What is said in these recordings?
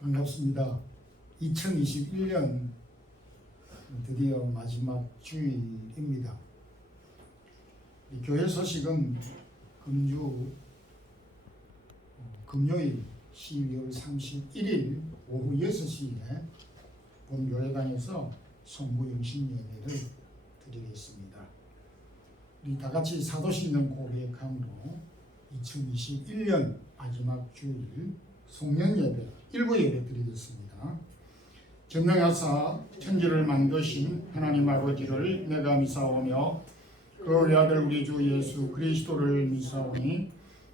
반갑습니다. 2021년 드디어 마지막 주일입니다. 이 교회 소식은 금요일 12월 31일 오후 6시에 본교회당에서 성부 영신 예배를 드리겠습니다. 우리 다 같이 사도신경 고백함으로 2021년 마지막 주일 송년 예배, 일부 예배 드리겠습니다. 전능하사 천지를 만드신 하나님 아버지를 내가 미사오며 그 외아들 우리 주 예수 그리스도를 미사오니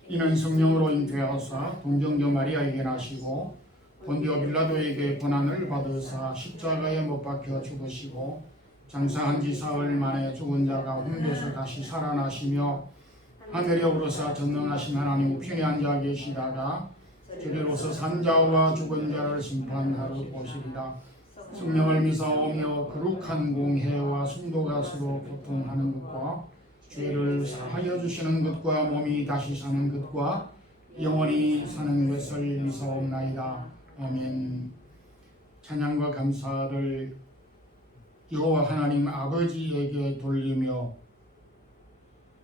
이는 성령으로 잉태하사 동정녀 마리아에게 나시고 본디오 빌라도에게 고난을 받으사 십자가에 못 박혀 죽으시고 장사한 지 사흘 만에 죽은 자가 흉내서 다시 살아나시며 하늘에 오르사 전능하신 하나님 우편에 앉아 계시다가 저리로서 산자와 죽은 자를 심판하러 오시리라. 성령을 미사오며 거룩한 공회와 순도가 서로 교통하는 것과 죄를 사하여 주시는 것과 몸이 다시 사는 것과 영원히 사는 것을 미사옵나이다. 아멘. 찬양과 감사를 여호와 하나님 아버지에게 돌리며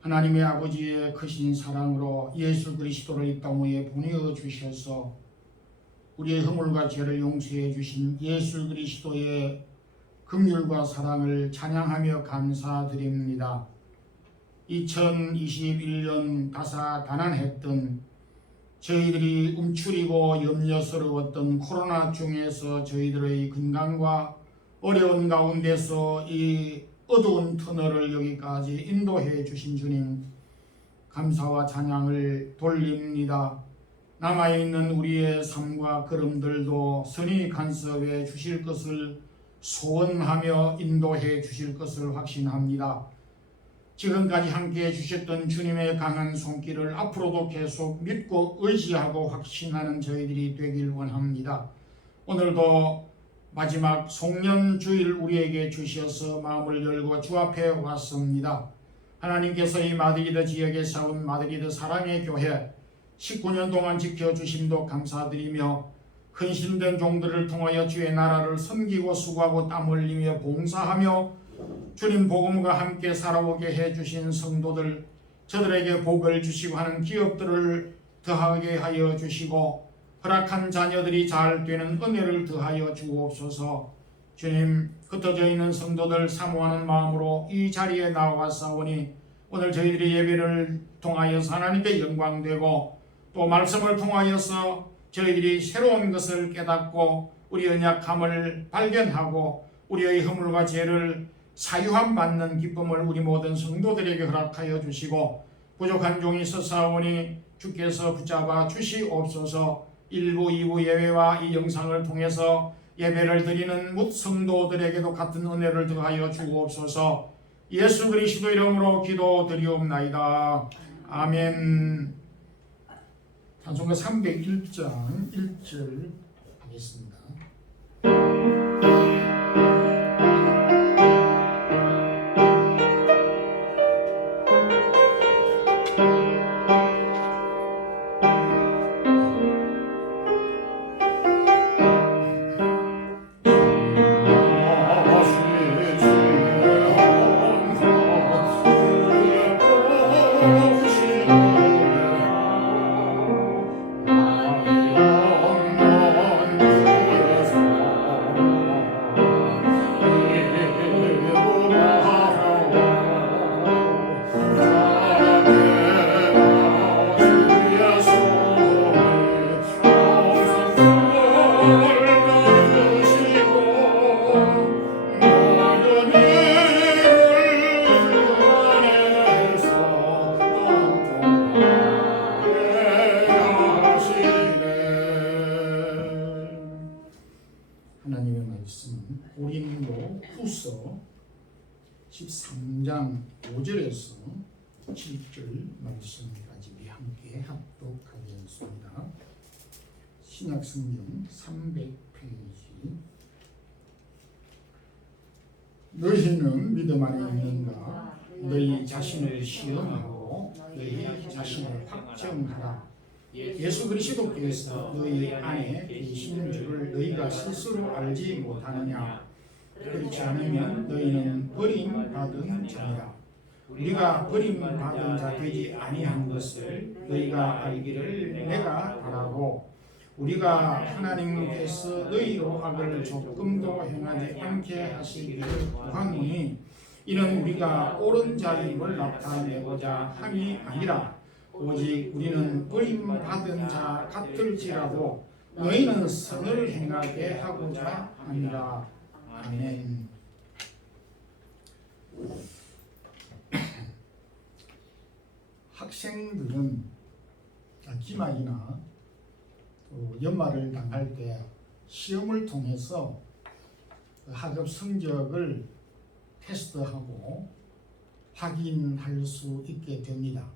하나님의 아버지의 크신 사랑으로 예수 그리스도를 이 땅 위에 보내어 주셔서 우리의 허물과 죄를 용서해 주신 예수 그리스도의 긍휼과 사랑을 찬양하며 감사드립니다. 2021년 다사다난했던 저희들이 움츠리고 염려스러웠던 코로나 중에서 저희들의 건강과 어려운 가운데서 이 어두운 터널을 여기까지 인도해 주신 주님 감사와 찬양을 돌립니다. 남아있는 우리의 삶과 걸음들도 선히 간섭해 주실 것을 소원하며 인도해 주실 것을 확신합니다. 지금까지 함께해 주셨던 주님의 강한 손길을 앞으로도 계속 믿고 의지하고 확신하는 저희들이 되길 원합니다. 오늘도 마지막 송년주일 우리에게 주셔서 마음을 열고 주 앞에 왔습니다. 하나님께서 이 마드리드 지역에 세운 마드리드 사랑의 교회 19년 동안 지켜주심도 감사드리며 헌신된 종들을 통하여 주의 나라를 섬기고 수고하고 땀 흘리며 봉사하며 주님 복음과 함께 살아오게 해주신 성도들, 저들에게 복을 주시고 하는 기업들을 더하게 하여 주시고 허락한 자녀들이 잘 되는 은혜를 더하여 주옵소서. 주님, 흩어져 있는 성도들 사모하는 마음으로 이 자리에 나와사오니 오늘 저희들이 예배를 통하여서 하나님께 영광되고 또 말씀을 통하여서 저희들이 새로운 것을 깨닫고 우리의 연약함을 발견하고 우리의 허물과 죄를 사유함 받는 기쁨을 우리 모든 성도들에게 허락하여 주시고 부족한 종이 있사오니 주께서 붙잡아 주시옵소서. 1부, 2부 예배와 이 영상을 통해서 예배를 드리는 뭇 성도들에게도 같은 은혜를 더하여 주옵소서. 예수 그리스도 이름으로 기도드리옵나이다. 아멘. 찬송가 301장 1절 하겠습니다. 하나님의 말씀은 고린도 후서 13장 5절에서 7절 말씀까지 우리 함께 합독하겠습니다. 신약성경 300페이지. 너희는 믿음 안에 있는가? 너희 자신을 시험하고 너희 자신을 확정하라. 예수 그리스도께서 너희 안에 계신 줄을 너희가 스스로 알지 못하느냐? 그렇지 않으면 너희는 버림받은 자니라. 우리가 버림받은 자 되지 아니한 것을 너희가 알기를 내가 바라고, 우리가 하나님께서 너희로 악을 조금도 행하지 않게 하시기를 구하노니 이는 우리가 옳은 자임을 나타내고자 함이 아니라 오직 우리는 버림받은 자 같을지라도 너희는 선을 행하게 하고자 합니다. 아멘. 학생들은 기말이나 또 연말을 당할 때 시험을 통해서 학업 성적을 테스트하고 확인할 수 있게 됩니다.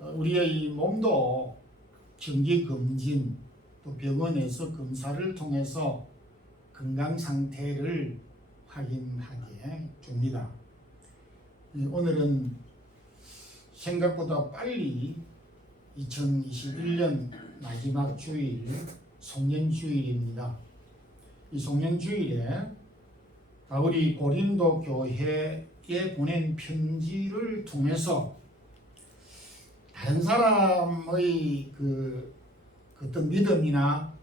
우리의 몸도 정기검진 또 병원에서 검사를 통해서 건강 상태를 확인하게 줍니다. 오늘은 생각보다 빨리 2021년 마지막 주일 송년주일입니다. 이 송년주일에 바울이 고린도 교회에 보낸 편지를 통해서 다른 사람의 그 어떤 믿음이나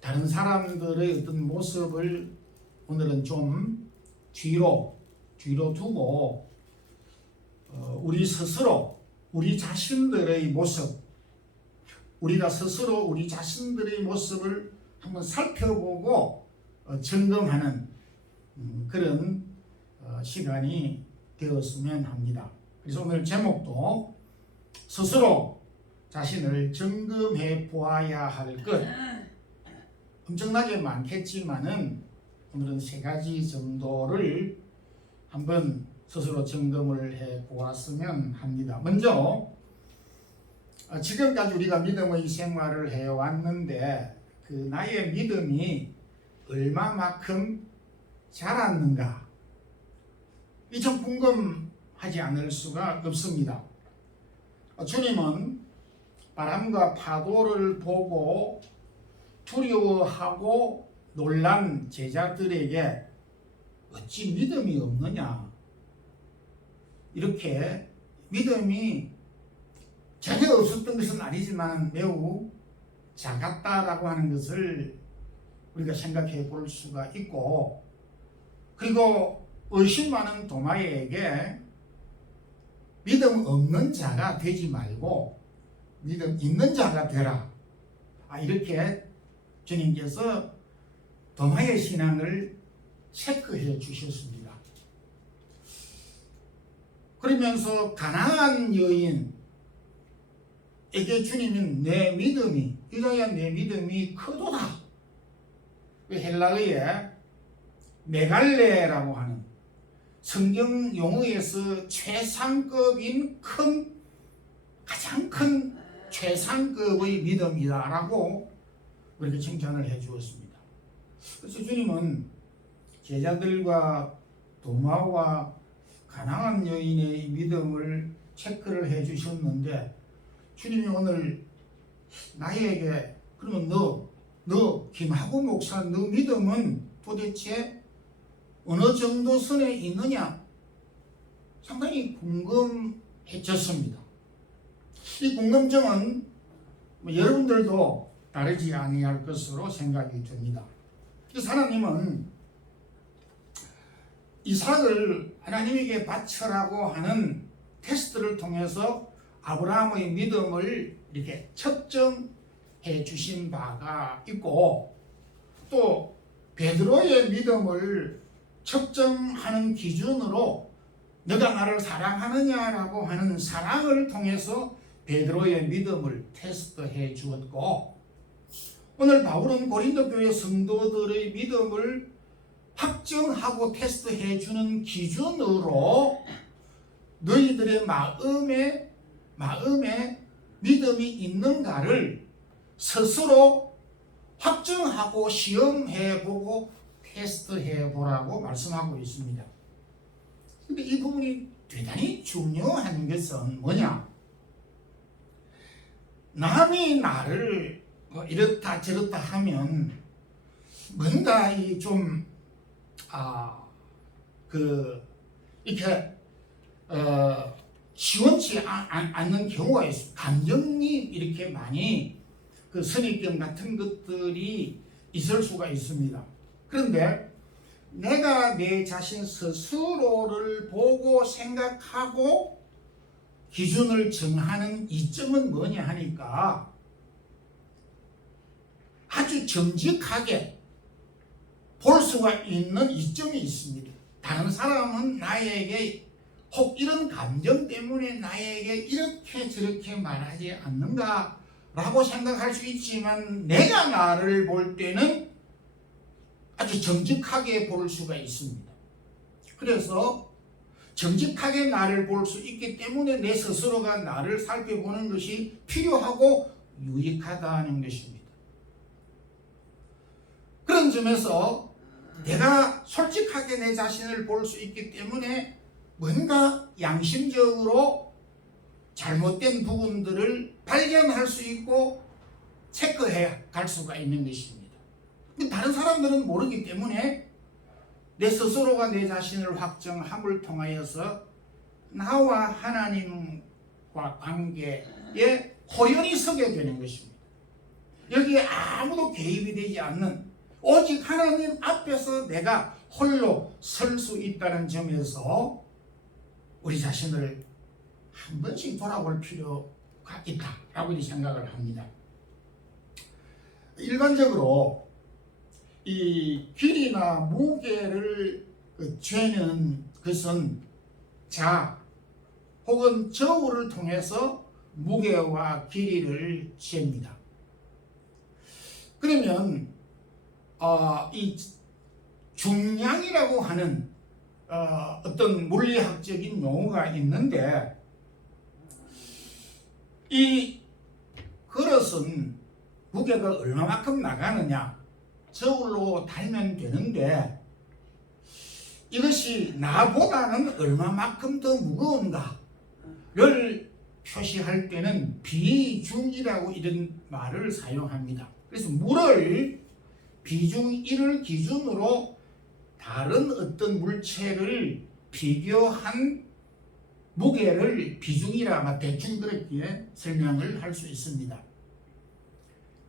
다른 사람들의 어떤 모습을 오늘은 좀 뒤로 두고 우리 스스로 우리 자신들의 모습, 우리가 스스로 우리 자신들의 모습을 한번 살펴보고 점검하는 그런 시간이 되었으면 합니다. 그래서 오늘 제목도 스스로 자신을 점검해 보아야 할 것, 엄청나게 많겠지만은 오늘은 3가지 정도를 한번 스스로 점검을 해 보았으면 합니다. 먼저 지금까지 우리가 믿음의 생활을 해왔는데 그 나의 믿음이 얼마만큼 자랐는가, 이 좀 궁금하지 않을 수가 없습니다. 주님은 바람과 파도를 보고 두려워하고 놀란 제자들에게 어찌 믿음이 없느냐, 이렇게 믿음이 전혀 없었던 것은 아니지만 매우 작았다라고 하는 것을 우리가 생각해 볼 수가 있고, 그리고 의심 많은 도마에게 믿음 없는 자가 되지 말고 믿음 있는 자가 되라, 이렇게 주님께서 도마의 신앙을 체크해 주셨습니다. 그러면서 가난한 여인에게 주님은 내 믿음이, 이거야 내 믿음이 크도다, 헬라어의 메갈레라고 하는 성경 용어에서 최상급인 가장 큰 최상급의 믿음이다라고 그렇게 칭찬을 해 주었습니다. 그래서 주님은 제자들과 도마와 가난한 여인의 믿음을 체크를 해 주셨는데, 주님이 오늘 나에게 그러면 너 김하구 목사, 너 믿음은 도대체 어느 정도 선에 있느냐, 상당히 궁금해졌습니다. 이 궁금증은 여러분들도 다르지 아니할 것으로 생각이 듭니다. 그래서 하나님은 이삭을 하나님에게 바쳐라고 하는 테스트를 통해서 아브라함의 믿음을 이렇게 측정해 주신 바가 있고, 또 베드로의 믿음을 측정하는 기준으로 너가 나를 사랑하느냐라고 하는 사랑을 통해서 베드로의 믿음을 테스트해 주었고, 오늘 바울은 고린도 교회 성도들의 믿음을 확정하고 테스트해 주는 기준으로 너희들의 마음에 믿음이 있는가를 스스로 확정하고 시험해 보고 테스트해 보라고 말씀하고 있습니다. 근데 이 부분이 대단히 중요한 것은 뭐냐? 남이 나를 이렇다 저렇다 하면 뭔가 이렇게 시원치 않는 경우가 있어요. 감정이입 이렇게 많이 그 선입견 같은 것들이 있을 수가 있습니다. 그런데 내가 내 자신 스스로를 보고 생각하고 기준을 정하는 이점은 뭐냐 하니까 아주 정직하게 볼 수가 있는 이점이 있습니다. 다른 사람은 나에게 혹 이런 감정 때문에 나에게 이렇게 저렇게 말하지 않는가 라고 생각할 수 있지만 내가 나를 볼 때는 아주 정직하게 볼 수가 있습니다. 그래서 정직하게 나를 볼 수 있기 때문에 내 스스로가 나를 살펴보는 것이 필요하고 유익하다는 것입니다. 그런 점에서 내가 솔직하게 내 자신을 볼 수 있기 때문에 뭔가 양심적으로 잘못된 부분들을 발견할 수 있고 체크해 갈 수가 있는 것입니다. 다른 사람들은 모르기 때문에 내 스스로가 내 자신을 확정함을 통하여서 나와 하나님과 관계에 호연히 서게 되는 것입니다. 여기에 아무도 개입이 되지 않는 오직 하나님 앞에서 내가 홀로 설 수 있다는 점에서 우리 자신을 한 번씩 돌아볼 필요가 있다라고 생각을 합니다. 일반적으로 이 길이나 무게를 재는 것은 자 혹은 저울을 통해서 무게와 길이를 잽니다. 그러면 이 중량이라고 하는 어떤 물리학적인 용어가 있는데 이 그릇은 무게가 얼마만큼 나가느냐 저울로 달면 되는데 이것이 나보다는 얼마만큼 더 무거운가를 표시할 때는 비중이라고 이런 말을 사용합니다. 그래서 물을 비중 1을 기준으로 다른 어떤 물체를 비교한 무게를 비중이라 아마 대충 그렇게 설명을 할 수 있습니다.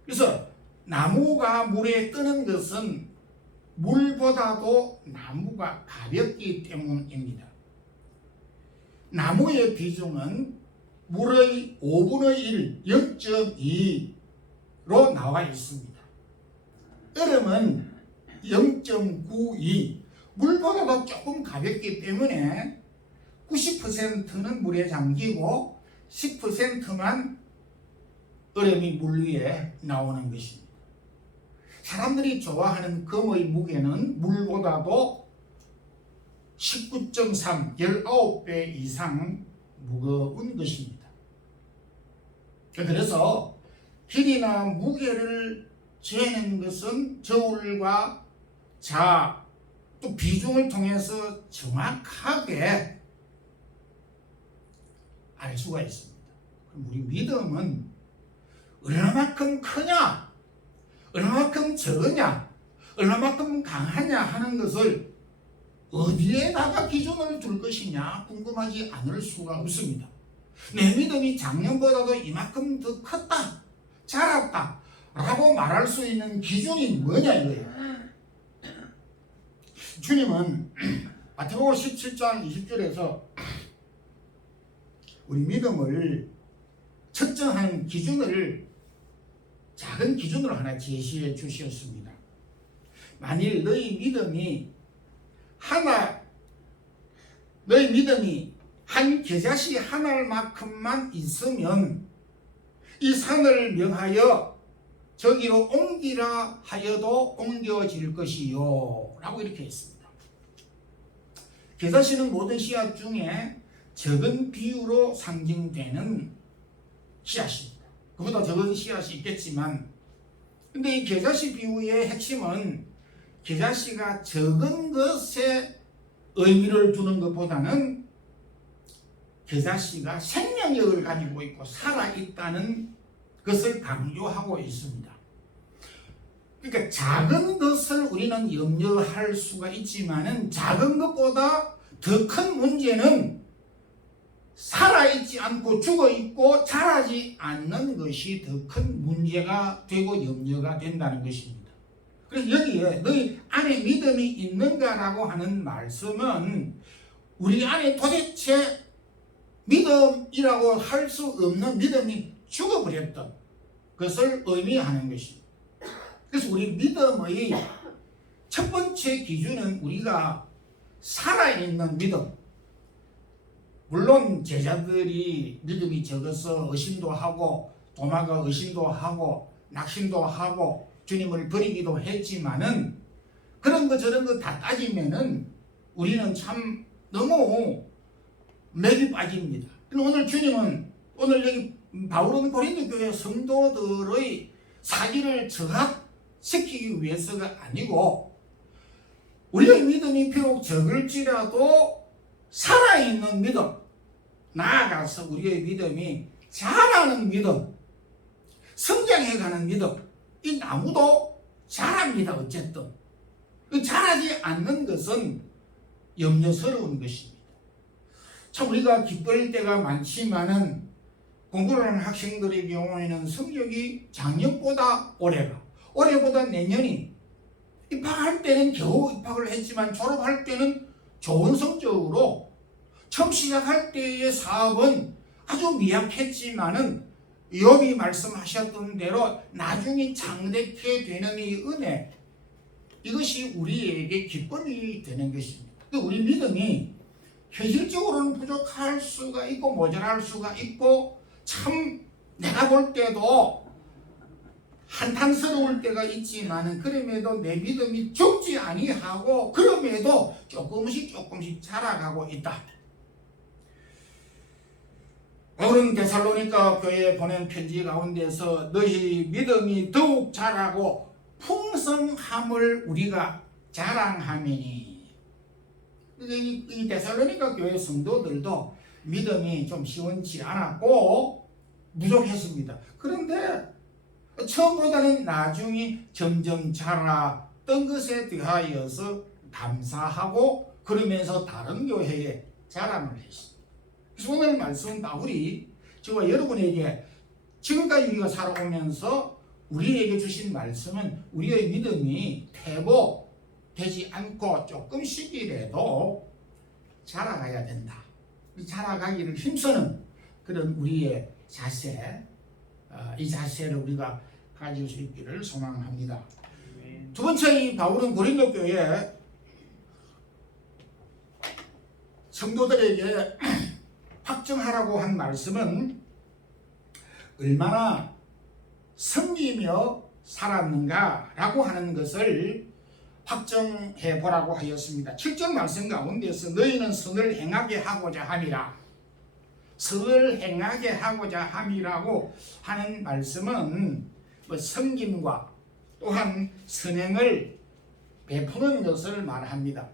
그래서 나무가 물에 뜨는 것은 물보다도 나무가 가볍기 때문입니다. 나무의 비중은 물의 5분의 1, 0.2로 나와 있습니다. 얼음은 0.92, 물보다도 조금 가볍기 때문에 90%는 물에 잠기고 10%만 얼음이 물 위에 나오는 것입니다. 사람들이 좋아하는 금의 무게는 물보다도 19.3, 19배 이상 무거운 것입니다. 그래서 길이나 무게를 재는 것은 저울과 자, 또 비중을 통해서 정확하게 알 수가 있습니다. 그럼 우리 믿음은 얼마만큼 크냐, 얼마만큼 적으냐, 얼마만큼 강하냐 하는 것을 어디에다가 기준을 둘 것이냐 궁금하지 않을 수가 없습니다. 내 믿음이 작년보다도 이만큼 더 컸다, 자랐다 라고 말할 수 있는 기준이 뭐냐 이거예요. 주님은 마태복음 17장 20절에서 우리 믿음을 측정하는 기준을 작은 기준으로 하나 제시해 주셨습니다. 만일 너희 믿음이 한 겨자씨 한 알만큼만 있으면 이 산을 명하여 저기로 옮기라 하여도 옮겨질 것이요 라고 이렇게 했습니다. 겨자씨는 모든 씨앗 중에 적은 비율로 상징되는 씨앗입니다. 그보다 적은 씨앗이 있겠지만 근데 이 겨자씨 비유의 핵심은 겨자씨가 적은 것에 의미를 두는 것보다는 겨자씨가 생명력을 가지고 있고 살아있다는 것을 강조하고 있습니다. 그러니까 작은 것을 우리는 염려할 수가 있지만은 작은 것보다 더 큰 문제는 살아있지 않고 죽어있고 자라지 않는 것이 더 큰 문제가 되고 염려가 된다는 것입니다. 그래서 여기에 너희 안에 믿음이 있는가라고 하는 말씀은 우리 안에 도대체 믿음이라고 할 수 없는 믿음이 죽어버렸던 것을 의미하는 것입니다. 그래서 우리 믿음의 첫 번째 기준은 우리가 살아있는 믿음. 물론 제자들이 믿음이 적어서 의심도 하고 도마가 의심도 하고 낙심도 하고 주님을 버리기도 했지만은 그런 거 저런 거 다 따지면은 우리는 참 너무 맥이 빠집니다. 오늘 주님은 오늘 여기 바울은 고린도 교회 성도들의 사기를 저하시키기 위해서가 아니고 우리의 믿음이 비록 적을지라도 살아있는 믿음, 나아가서 우리의 믿음이 자라는 믿음, 성장해가는 믿음, 이 나무도 자랍니다. 어쨌든 자라지 않는 것은 염려스러운 것입니다. 참 우리가 기쁠 때가 많지만은 공부를 하는 학생들의 경우에는 성적이 작년보다 올해보다 내년이 입학할 때는 겨우 입학을 했지만 졸업할 때는 좋은 성적으로 처음 시작할 때의 사업은 아주 미약했지만은 욥이 말씀하셨던 대로 나중에 장대케 되는 이 은혜, 이것이 우리에게 기쁨이 되는 것입니다. 우리 믿음이 현실적으로는 부족할 수가 있고 모자랄 수가 있고 참 내가 볼 때도 한탄스러울 때가 있지만은 그럼에도 내 믿음이 죽지 아니하고 그럼에도 조금씩 자라가고 있다. 바울은 데살로니가 교회에 보낸 편지 가운데서 너희 믿음이 더욱 자라고 풍성함을 우리가 자랑하매니, 이 데살로니가 교회 성도들도 믿음이 좀 시원치 않았고 부족했습니다. 그런데 처음보다는 나중에 점점 자랐던 것에 대하여서 감사하고 그러면서 다른 교회에 자랑을 했습니다. 그래서 오늘 말씀 바울이 저와 여러분에게 지금까지 우리가 살아오면서 우리에게 주신 말씀은 우리의 믿음이 퇴보되지 않고 조금씩이라도 자라가야 된다. 자라가기를 힘쓰는 그런 우리의 자세, 이 자세를 우리가 가질 수 있기를 소망합니다. 두 번째, 이 바울은 고린도 교회 성도들에게 확정하라고 한 말씀은 얼마나 섬기며 살았는가라고 하는 것을 확정해 보라고 하였습니다. 7절 말씀 가운데서 너희는 선을 행하게 하고자 함이라. 선을 행하게 하고자 함이라고 하는 말씀은 섬김과 또한 선행을 베푸는 것을 말합니다.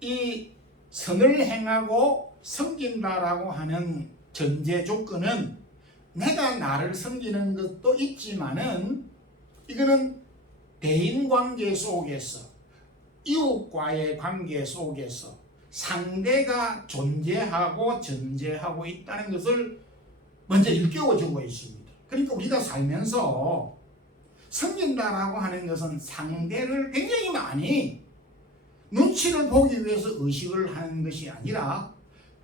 이 선을 행하고 섬긴다라고 하는 전제 조건은 내가 나를 섬기는 것도 있지만은 이거는 대인관계 속에서 이웃과의 관계 속에서 상대가 존재하고 존재하고 있다는 것을 먼저 일깨워주고 있습니다. 그러니까 우리가 살면서 섬긴다라고 하는 것은 상대를 굉장히 많이 눈치를 보기 위해서 의식을 하는 것이 아니라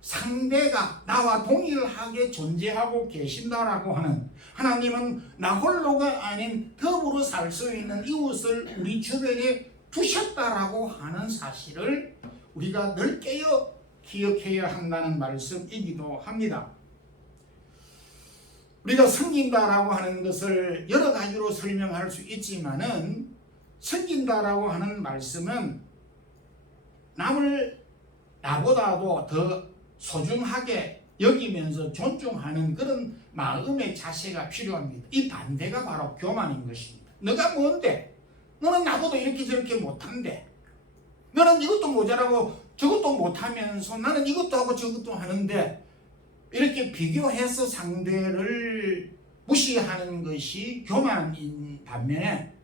상대가 나와 동일하게 존재하고 계신다라고 하는, 하나님은 나 홀로가 아닌 더불어 살 수 있는 이웃을 우리 주변에 두셨다라고 하는 사실을 우리가 늘 깨어 기억해야 한다는 말씀이기도 합니다. 우리가 섬긴다라고 하는 것을 여러 가지로 설명할 수 있지만은 섬긴다라고 하는 말씀은 남을 나보다도 더 소중하게 여기면서 존중하는 그런 마음의 자세가 필요합니다. 이 반대가 바로 교만인 것입니다. 너가 뭔데? 너는 나보다 이렇게 저렇게 못한데, 너는 이것도 모자라고 저것도 못하면서 나는 이것도 하고 저것도 하는데, 이렇게 비교해서 상대를 무시하는 것이 교만인 반면에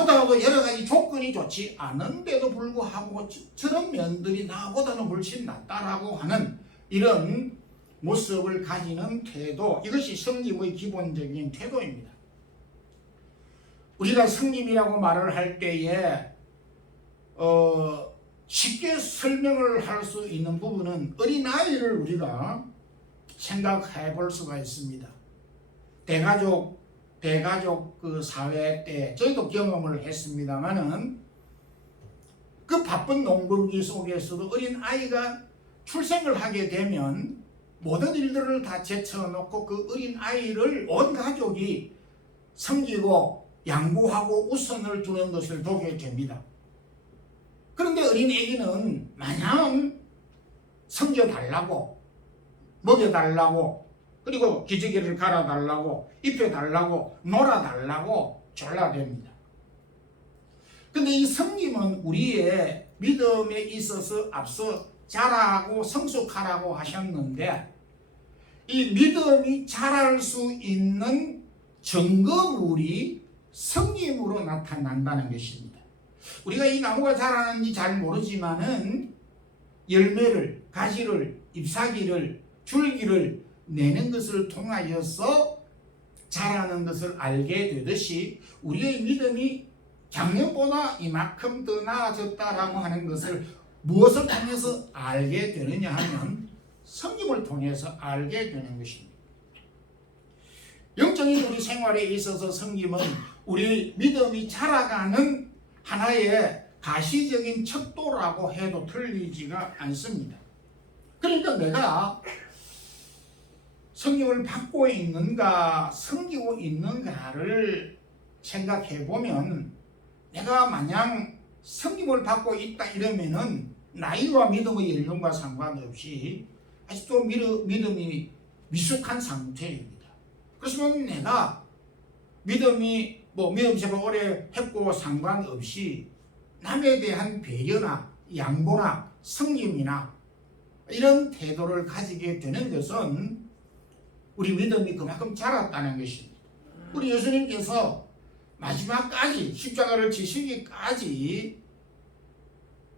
나보다도 여러 가지 조건이 좋지 않은데도 불구하고 저런 면들이 나보다는 훨씬 낫다라고 하는 이런 모습을 가지는 태도, 이것이 성김의 기본적인 태도입니다. 우리가 성김이라고 말을 할 때에 쉽게 설명을 할 수 있는 부분은 어린아이를 우리가 생각해 볼 수가 있습니다. 대가족 그 사회 때 저희도 경험을 했습니다만은 그 바쁜 농번기 속에서도 어린아이가 출생을 하게 되면 모든 일들을 다 제쳐놓고 그 어린아이를 온 가족이 섬기고 양보하고 우선을 두는 것을 보게 됩니다. 그런데 어린 애기는 마냥 섬겨달라고, 먹여달라고, 그리고 기저귀를 갈아달라고, 입혀달라고, 놀아달라고 졸라댑니다. 근데 이 섬김은 우리의 믿음에 있어서 앞서 자라고 성숙하라고 하셨는데, 이 믿음이 자랄 수 있는 증거물이 섬김으로 나타난다는 것입니다. 우리가 이 나무가 자라는지 잘 모르지만은 열매를, 가지를, 잎사귀를, 줄기를 내는 것을 통하여서 자라는 것을 알게 되듯이 우리의 믿음이 작년보다 이만큼 더 나아졌다라고 하는 것을 무엇을 통해서 알게 되느냐 하면 성김을 통해서 알게 되는 것입니다. 영적인 우리 생활에 있어서 성김은 우리 믿음이 자라가는 하나의 가시적인 척도라고 해도 틀리지가 않습니다. 그러니까 내가 성김을 받고 있는가, 섬기고 있는가를 생각해 보면 내가 마냥 섬김을 받고 있다 이러면은 나이와 믿음의 연령과 상관없이 아직도 믿음이 미숙한 상태입니다. 그렇지만 내가 믿음이 믿음 생활 오래 했고 상관없이 남에 대한 배려나 양보나 섬김이나 이런 태도를 가지게 되는 것은 우리 믿음이 그만큼 자랐다는 것입니다. 우리 예수님께서 마지막까지 십자가를 지시기까지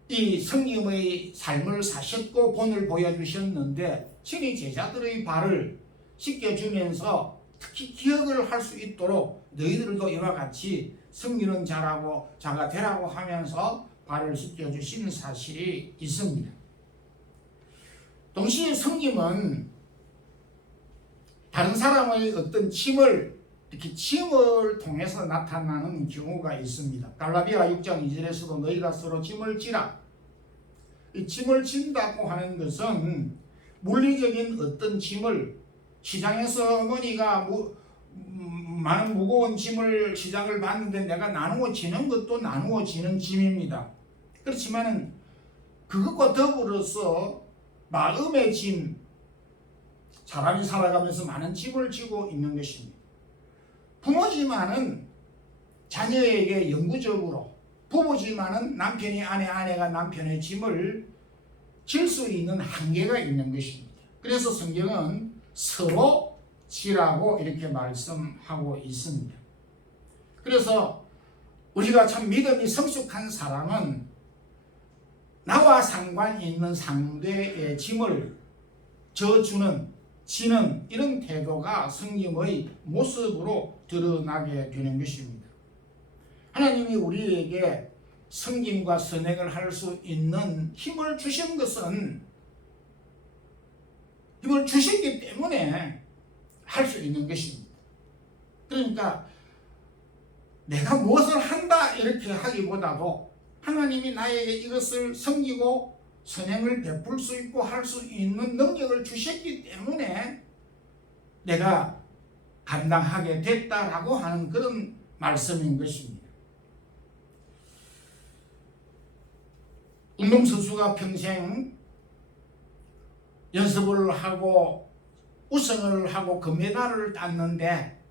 이 성김의 삶을 사셨고 본을 보여주셨는데 친히 제자들의 발을 씻겨주면서 특히 기억을 할 수 있도록 너희들도 이와 같이 성기는 자가 되라고 하면서 발을 씻겨주신 사실이 있습니다. 동시에 성김은 다른 사람의 어떤 침을 통해서 나타나는 경우가 있습니다. 갈라디아 6장 2절에서도 너희가 서로 짐을 지라. 이 짐을 진다고 하는 것은 물리적인 어떤 짐을 시장에서 어머니가 많은 무거운 짐을 시장을 봤는데 내가 나누어 지는 것도 나누어 지는 짐입니다. 그렇지만은 그것과 더불어서 마음의 짐, 사람이 살아가면서 많은 짐을 지고 있는 것입니다. 부모지만은 자녀에게 영구적으로, 부부지만은 남편이 아내가 남편의 짐을 질 수 있는 한계가 있는 것입니다. 그래서 성경은 서로 지라고 이렇게 말씀하고 있습니다. 그래서 우리가 참 믿음이 성숙한 사람은 나와 상관이 있는 상대의 짐을 져주는, 지는 이런 태도가 성김의 모습으로 드러나게 되는 것입니다. 하나님이 우리에게 성김과 선행을 할 수 있는 힘을 주신 것은 힘을 주셨기 때문에 할 수 있는 것입니다. 그러니까 내가 무엇을 한다 이렇게 하기보다도 하나님이 나에게 이것을 섬기고 선행을 베풀 수 있고 할 수 있는 능력을 주셨기 때문에 내가 감당하게 됐다라고 하는 그런 말씀인 것입니다. 운동선수가 평생 연습을 하고 우승을 하고 금메달을 땄는데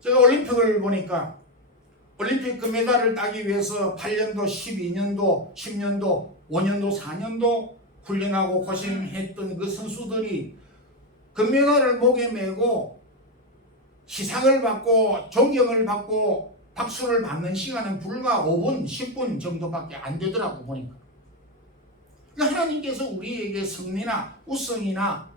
제가 올림픽을 보니까 올림픽 금메달을 따기 위해서 8년도, 12년도, 10년도, 5년도, 4년도 훈련하고 고생했던 그 선수들이 금메달을 목에 메고 시상을 받고 존경을 받고 박수를 받는 시간은 불과 5분, 10분 정도밖에 안 되더라고 보니까. 그러니까 하나님께서 우리에게 승리나 우승이나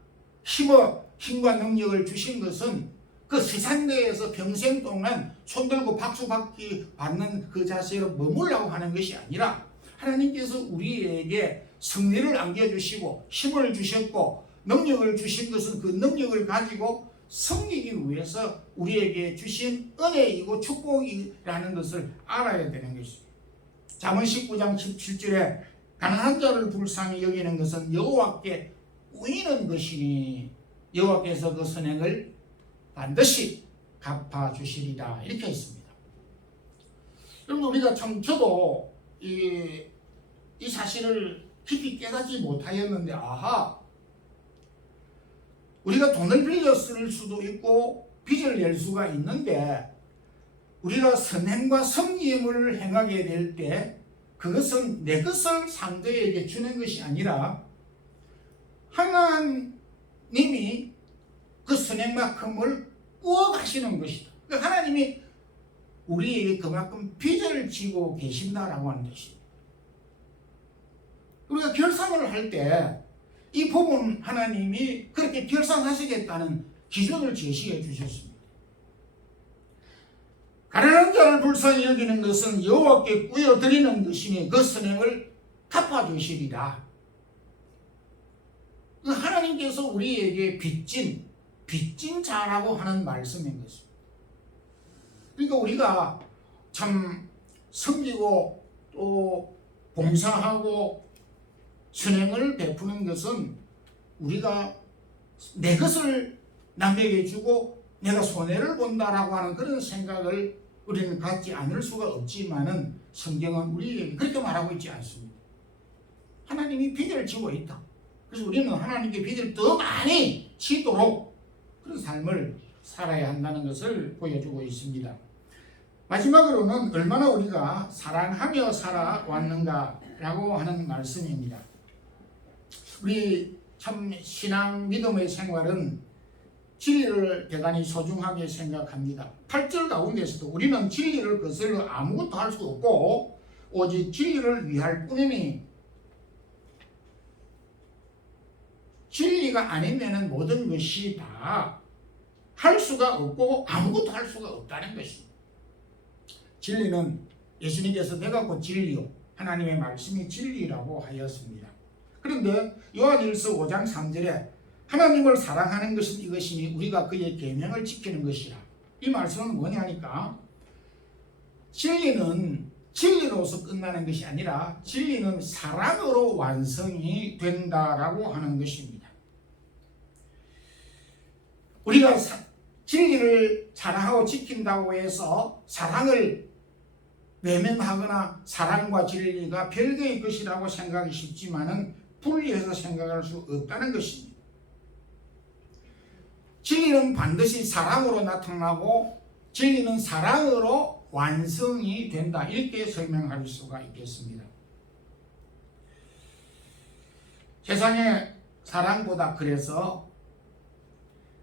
힘과 능력을 주신 것은 그 세상대에서 평생 동안 손들고 박수 받는 그 자세로 머물라고 하는 것이 아니라 하나님께서 우리에게 승리를 안겨주시고 힘을 주셨고 능력을 주신 것은 그 능력을 가지고 섬기기 위해서 우리에게 주신 은혜이고 축복이라는 것을 알아야 되는 것입니다. 잠언 19장 17절에 가난한 자를 불쌍히 여기는 것은 여호와께 우이는 것이니 여호와께서 그 선행을 반드시 갚아주시리라 이렇게 했습니다. 여러분 우리가 참 저도 이 사실을 깊이 깨닫지 못하였는데 우리가 돈을 빌려 쓸 수도 있고 빚을 낼 수가 있는데 우리가 선행과 섬김을 행하게 될 때 그것은 내 것을 상대에게 주는 것이 아니라 하나님이 그 선행만큼을 꾸어 가시는 것이다. 그러니까 하나님이 우리에게 그만큼 빚을 지고 계신다라고 하는 것입니다. 우리가 결산을 할 때 이 부분 하나님이 그렇게 결산하시겠다는 기준을 제시해 주셨습니다. 가난한 자를 불쌍히 여기는 것은 여호와께 꾸여 드리는 것이니 그 선행을 갚아주시리라. 하나님께서 우리에게 빚진 자라고 하는 말씀인 것입니다. 그러니까 우리가 참 섬기고 또 봉사하고 선행을 베푸는 것은 우리가 내 것을 남에게 주고 내가 손해를 본다라고 하는 그런 생각을 우리는 갖지 않을 수가 없지만은 성경은 우리에게 그렇게 말하고 있지 않습니다. 하나님이 빚을 지고 있다. 그래서 우리는 하나님께 빚을 더 많이 지도록 그런 삶을 살아야 한다는 것을 보여주고 있습니다. 마지막으로는 얼마나 우리가 사랑하며 살아왔는가라고 하는 말씀입니다. 우리 참 신앙 믿음의 생활은 진리를 대단히 소중하게 생각합니다. 8절 가운데서도 우리는 진리를 거슬러 아무것도 할 수 없고 오직 진리를 위할 뿐이니 진리가 아니면 모든 것이 다 할 수가 없고 아무것도 할 수가 없다는 것입니다. 진리는 예수님께서 내가 곧 진리요 하나님의 말씀이 진리라고 하였습니다. 그런데 요한일서 5장 3절에 하나님을 사랑하는 것은 이것이니 우리가 그의 계명을 지키는 것이라. 이 말씀은 뭐냐니까 진리는 진리로서 끝나는 것이 아니라 진리는 사랑으로 완성이 된다라고 하는 것입니다. 우리가 진리를 사랑하고 지킨다고 해서 사랑을 외면하거나 사랑과 진리가 별개의 것이라고 생각이 쉽지만은 분리해서 생각할 수 없다는 것입니다. 진리는 반드시 사랑으로 나타나고 진리는 사랑으로 완성이 된다. 이렇게 설명할 수가 있겠습니다. 세상에 사랑보다 그래서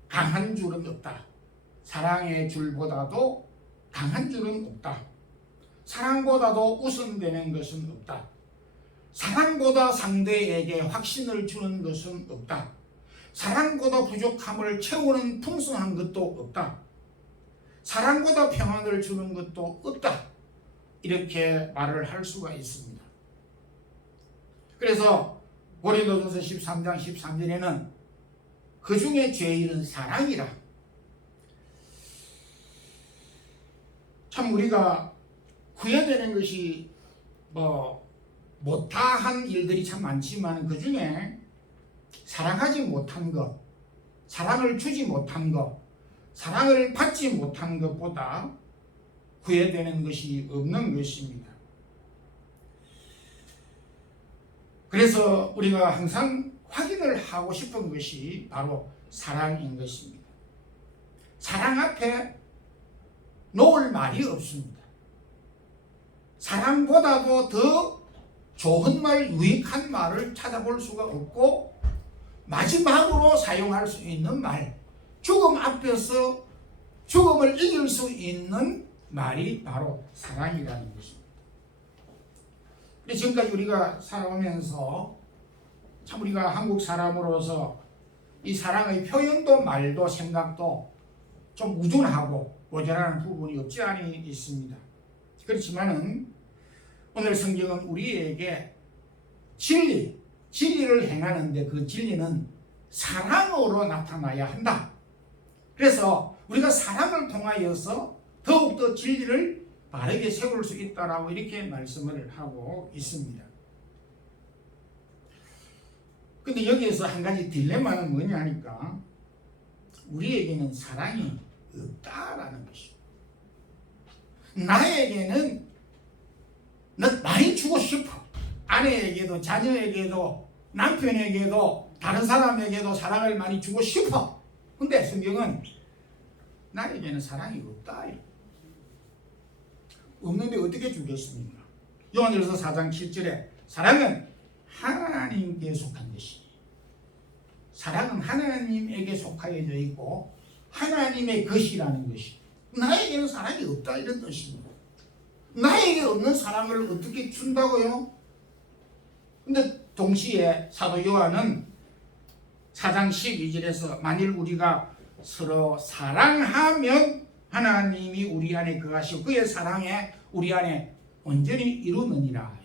강한 줄은 없다. 사랑의 줄보다도 강한 줄은 없다. 사랑보다도 우선되는 것은 없다. 사랑보다 상대에게 확신을 주는 것은 없다. 사랑보다 부족함을 채우는 풍성한 것도 없다. 사랑보다 평안을 주는 것도 없다. 이렇게 말을 할 수가 있습니다. 그래서 고린도전서 13장 13절에는 그 중에 제일은 사랑이라. 참 우리가 후회되는 것이 못다한 일들이 참 많지만 그 중에 사랑하지 못한 것, 사랑을 주지 못한 것, 사랑을 받지 못한 것보다 후회되는 것이 없는 것입니다. 그래서 우리가 항상 확인을 하고 싶은 것이 바로 사랑인 것입니다. 사랑 앞에 놓을 말이 없습니다. 사랑보다도 더 좋은 말, 유익한 말을 찾아볼 수가 없고 마지막으로 사용할 수 있는 말, 죽음 앞에서 죽음을 이길 수 있는 말이 바로 사랑이라는 것입니다. 지금까지 우리가 살아오면서 참 우리가 한국 사람으로서 이 사랑의 표현도 말도 생각도 좀 우둔하고 모자라는 부분이 없지 않이 있습니다. 그렇지만은 오늘 성경은 우리에게 진리를 행하는데 그 진리는 사랑으로 나타나야 한다. 그래서 우리가 사랑을 통하여서 더욱더 진리를 바르게 세울 수 있다라고 이렇게 말씀을 하고 있습니다. 근데 여기에서 한 가지 딜레마는 뭐냐 하니까 우리에게는 사랑이 없다라는 것입니다. 나에게는 많이 주고 싶어. 아내에게도 자녀에게도 남편에게도 다른 사람에게도 사랑을 많이 주고 싶어. 근데 성경은 나에게는 사랑이 없다. 없는데 어떻게 주겠습니까? 요한일서 4장 7절에 사랑은 하나님께 속한 것이니 사랑은 하나님에게 속하여져 있고 하나님의 것이라는 것이 나에게는 사랑이 없다 이런 뜻입니다. 나에게 없는 사랑을 어떻게 준다고요? 근데 동시에 사도 요한은 4장 12절에서 만일 우리가 서로 사랑하면 하나님이 우리 안에 거하시고 그의 사랑에 우리 안에 온전히 이루느니라.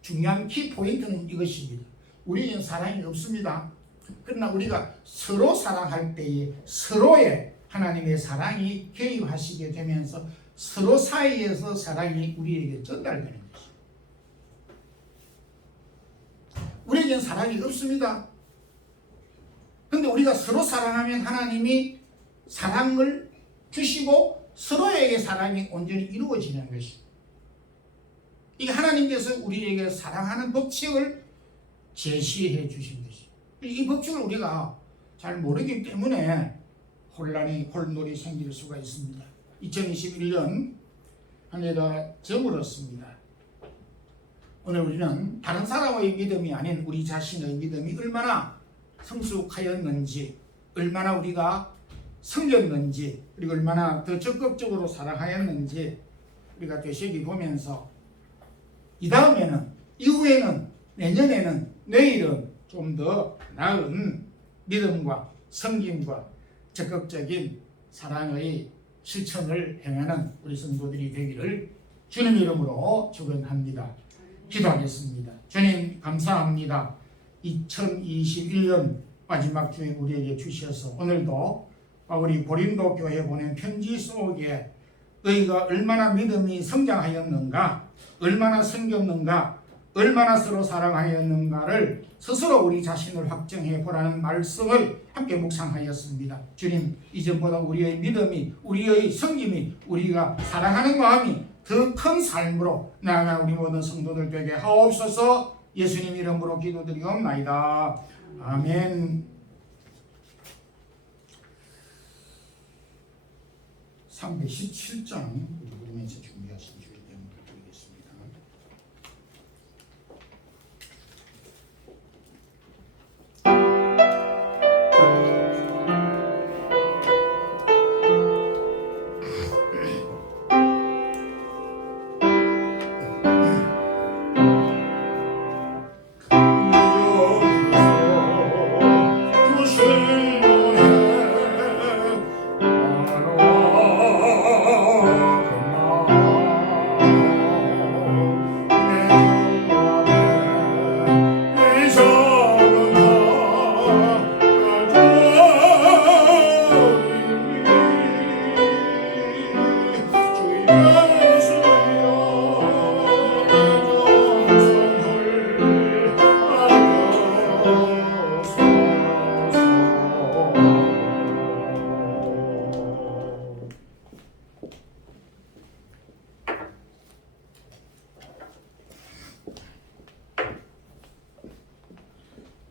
중요한 키포인트는 이것입니다. 우리는 사랑이 없습니다. 그러나 우리가 서로 사랑할 때에 서로의 하나님의 사랑이 개입하시게 되면서 서로 사이에서 사랑이 우리에게 전달되는 것입니다. 우리에게는 사랑이 없습니다. 그런데 우리가 서로 사랑하면 하나님이 사랑을 주시고 서로에게 사랑이 온전히 이루어지는 것입니다. 이게 하나님께서 우리에게 사랑하는 법칙을 제시해 주신 것입니다. 이 법칙을 우리가 잘 모르기 때문에 홀놀이 생길 수가 있습니다. 2021년 한 해가 저물었습니다. 오늘 우리는 다른 사람의 믿음이 아닌 우리 자신의 믿음이 얼마나 성숙하였는지, 얼마나 우리가 섬겼는지, 그리고 얼마나 더 적극적으로 사랑하였는지 우리가 되새기보면서 이 다음에는, 이후에는, 내년에는, 내일은 좀 더 나은 믿음과 섬김과 적극적인 사랑의 실천을 행하는 우리 성도들이 되기를 주님 이름으로 축원합니다. 기도하겠습니다. 주님 감사합니다. 2021년 마지막 주에 우리에게 주셔서 오늘도 우리 고린도 교회에 보낸 편지 속에 너희가 얼마나 믿음이 성장하였는가, 얼마나 섬겼는가, 얼마나 서로 사랑하였는가를 스스로 우리 자신을 확정해 보라는 말씀을 함께 묵상하였습니다. 주님, 이전보다 우리의 믿음이, 우리의 섬김이, 우리가 사랑하는 마음이 더 큰 삶으로 나아가는 우리 모든 성도들 되게 하옵소서. 예수님 이름으로 기도드리옵나이다. 아멘. 317장 우리 부르면서 준비하신 주일 때문에 드리겠습니다.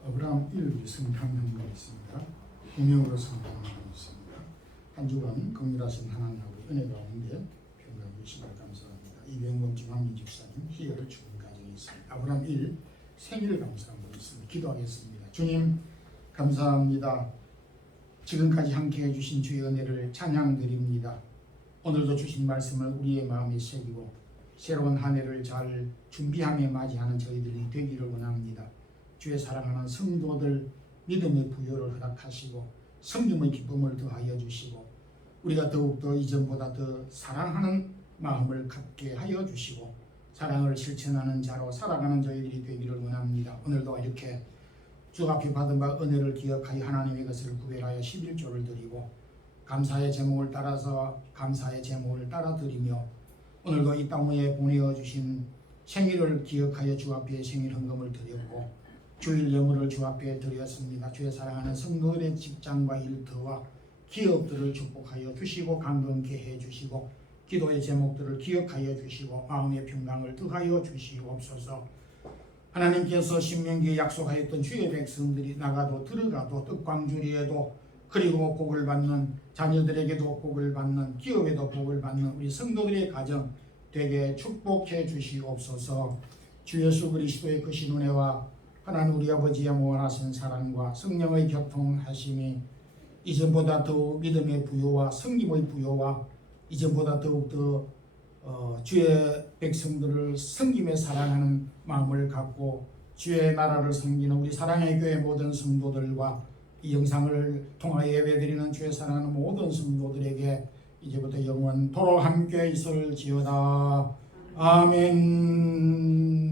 아브라함 1 성경하는 거 있습니다. 분명으로 성경하고 있습니다. 한 주간 긍휼하신 하나님하고 은혜 가운데 평강 주시길 감사합니다. 이병범 중앙민 집사님 희열을 주는 가정이 있습니다. 아브라함 1 생일 감사함으로 있습니다. 기도하겠습니다. 주님 감사합니다. 지금까지 함께 해주신 주의 은혜를 찬양드립니다. 오늘도 주신 말씀을 우리의 마음에 새기고 새로운 한 해를 잘 준비하며 맞이하는 저희들이 되기를 원합니다. 주의 사랑하는 성도들 믿음의 부여를 허락하시고 성김의 기쁨을 더하여 주시고 우리가 더욱더 이전보다 더 사랑하는 마음을 갖게 하여 주시고 사랑을 실천하는 자로 살아가는 저희들이 되기를 원합니다. 오늘도 이렇게 주 앞에 받은 바 은혜를 기억하여 하나님의 것을 구별하여 11조를 드리고 감사의 제목을 따라서 감사의 제목을 따라 드리며 오늘도 이 땅 위에 보내어 주신 생일을 기억하여 주 앞에 생일 헌금을 드렸고 주일 예물을 주 앞에 드렸습니다. 주의 사랑하는 성도들의 직장과 일터와 기업들을 축복하여 주시고 강건케 해 주시고 기도의 제목들을 기억하여 주시고 마음의 평강을 더하여 주시옵소서. 하나님께서 신명기에 약속하였던 주의 백성들이 나가도 들어가도 떡방주리에도 그리고 복을 받는 자녀들에게도 복을 받는 기업에도 복을 받는 우리 성도들의 가정 되게 축복해 주시옵소서. 주 예수 그리스도의 크신 은혜와 하나님 우리 아버지의 무한하신 사랑과 성령의 교통하심이 이전보다 더 믿음의 부요와 성김의 부요와 이전보다 더욱더 주의 백성들을 성김에 사랑하는 마음을 갖고 주의 나라를 섬기는 우리 사랑의 교회 모든 성도들과 이 영상을 통하여 예배드리는 주의 사랑하는 모든 성도들에게 이제부터 영원토록 함께 있을지어다. 아멘.